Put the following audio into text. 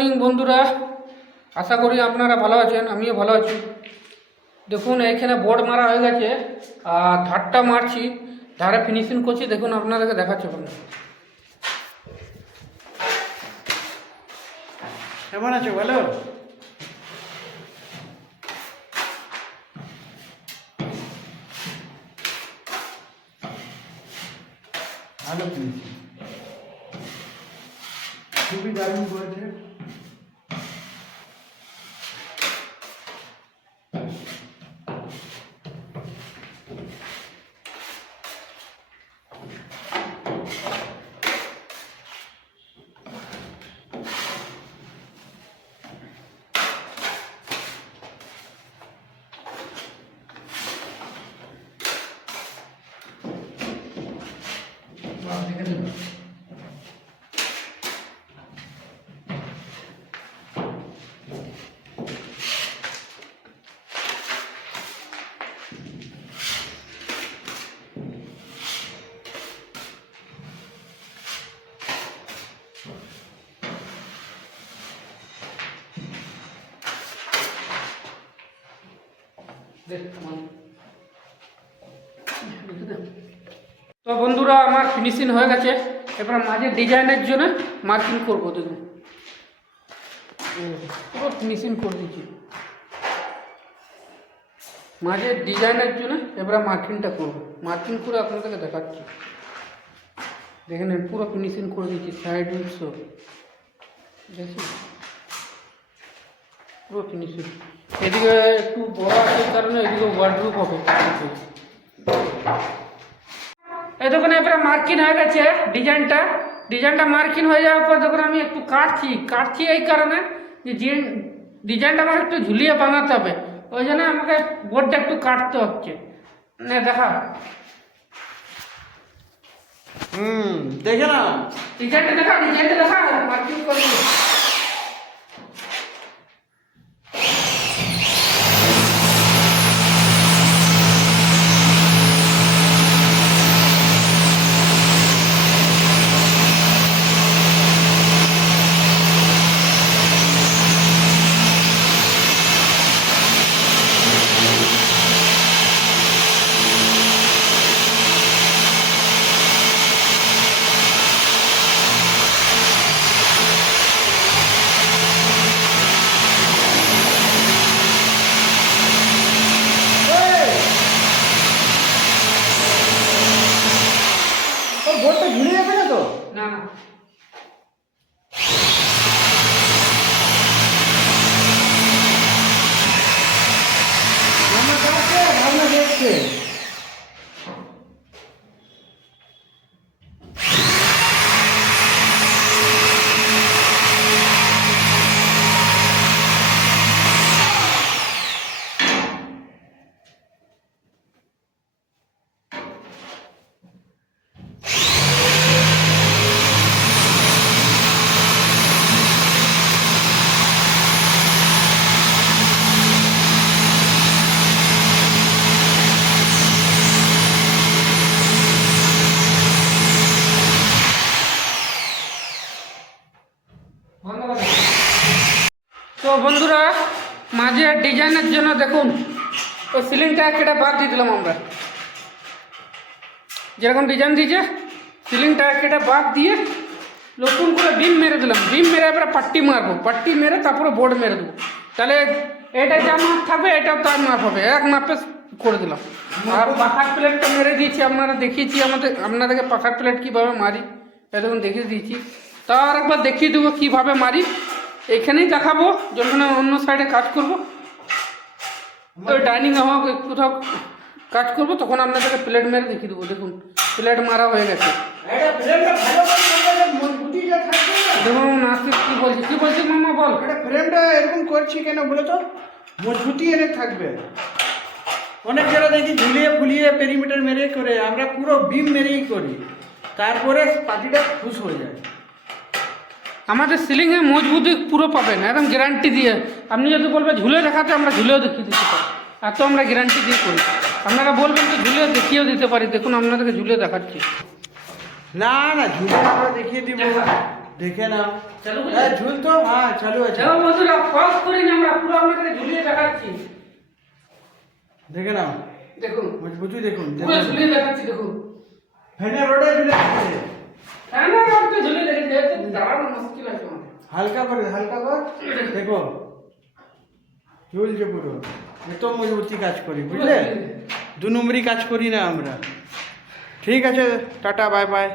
Morning বন্ধুরা, আশা করি আপনারা ভালো আছেন। আমিও ভালো আছি। দেখুন এইখানে বোর্ড মারা হয়ে গেছে আর ধারটা মারছি, ধারে ফিনিশিং করছি। দেখুন আপনাদেরকে দেখাচ্ছি। কেমন আছো? ভালো? ভালো কিনেছি, খুবই দারুণ করেছে। তো বন্ধুরা, আমার ফিনিশিং হয়ে গেছে। এবার মাঝে ডিজাইনের জন্য মার্কিং করবো। দেখুন পুরো ফিনিশিং করে দিচ্ছি মাঝে ডিজাইনের জন্য। এবার মার্কিংটা করবো, মার্কিং করে আপনাদেরকে দেখাচ্ছি। দেখে নেন, পুরো ফিনিশিং করে দিচ্ছি সাইড সব। দেখছি পুরো ফিনিশিং। এদিকে একটু বড় আছে কারণে এদিকে ওয়ার্ডরোব হবে। এই দেখুন এবারে মার্কিং হয়ে গেছে ডিজাইনটা মার্কিং হয়ে যাওয়ার পর দেখুন আমি একটু কাটছি এই কারণে যে ডিজাইনটা আমাকে একটু ঝুলিয়ে বানাতে হবে। ওই জন্য আমাকে বোর্ডটা একটু কাটতে হচ্ছে। দেখা দেখে না, ডিজাইনটা দেখা মার্কিং করে। বোর্ডটা ঝুলে যাবে না তো? না আমার কাছে ভাবনা দেখছে। তো বন্ধুরা, মাঝে ডিজাইনের জন্য দেখুন ওই সিলিংটা কেটে বাদ দিয়ে দিলাম। আমরা যেরকম ডিজাইন দিয়েছে সিলিংটা কেটে বাদ দিয়ে নতুন করে বিম মেরে দিলাম। বিম মেরে এবার পাট্টি মারবো, পাট্টি মেরে তারপরে বোর্ড মেরে দেবো। তাহলে এটা যা মাপ থাকবে এটাও তার মাপ হবে, এক মাপে করে দিলাম। আর পাখার প্লেটটা মেরে দিয়েছি, আপনারা দেখিয়েছি আপনাদেরকে পাখার প্লেট কীভাবে মারি দেখুন দেখিয়ে দিয়েছি। তার একবার দেখিয়ে দেবো কীভাবে মারি। এখানেই দেখাবো যখন অন্য সাইডে কাজ করবো, ওই ডাইনিং হোক কোথাও কাজ করবো, তখন আপনাদেরকে প্লেট মেরে দেখিয়ে দেবো। দেখুন প্লেট মারা হয়ে গেছে। দেখুন নাসিক কী বলছি মামা বল। এটা ফ্রেমটা এরকম করছি কেন বলে তো? মজবুতি এনে থাকবে। অনেক জায়গা দেখি ঝুলিয়ে ফুলিয়ে পেরিমিটার মেরে করে, আমরা পুরো বিম মেরেই করি, তারপরে পাটিটা খুশ হয়ে যায়। আমাদের সিলিংয়ে মজবুতি পুরো পাবেন একদম গ্যারান্টি দিয়ে। আপনি যদি বলবেন ঝুলে দেখাতে, আমরা ঝুলেও দেখিয়ে দিতে পারি। এত আমরা গ্যারান্টি দিয়ে করি। আপনারা বলবেন তো ঝুলে দেখিয়েও দিতে পারি। দেখুন আপনাদেরকে ঝুলে দেখাচ্ছি। না না, ঝুলে আমরা দেখিয়ে দিব। দেখে নাও। চালু করে? হ্যাঁ ঝুল তো, হ্যাঁ চালু আছে। দেখো বন্ধুরা, পজ করি না, আমরা পুরো আপনাদের ঝুলিয়ে দেখাচ্ছি। দেখে নাও, দেখুন, মজবুতি দেখুন, পুরো ঝুলিয়ে দেখাচ্ছি, দেখুন। ফ্যানের রোডে ঝুলে আছে। হ্যাঁ না, রড তো ঝুলিয়ে দেখাচ্ছি, দাঁড়ানো মুশকিল আছে আমাদের। হালকা করে দেখো, ঝুলছে পুরো। এত মজবুতি কাজ করি, বুঝলে? 2 নম্বরই কাজ করি না আমরা। ঠিক আছে, টাটা, বাই বাই।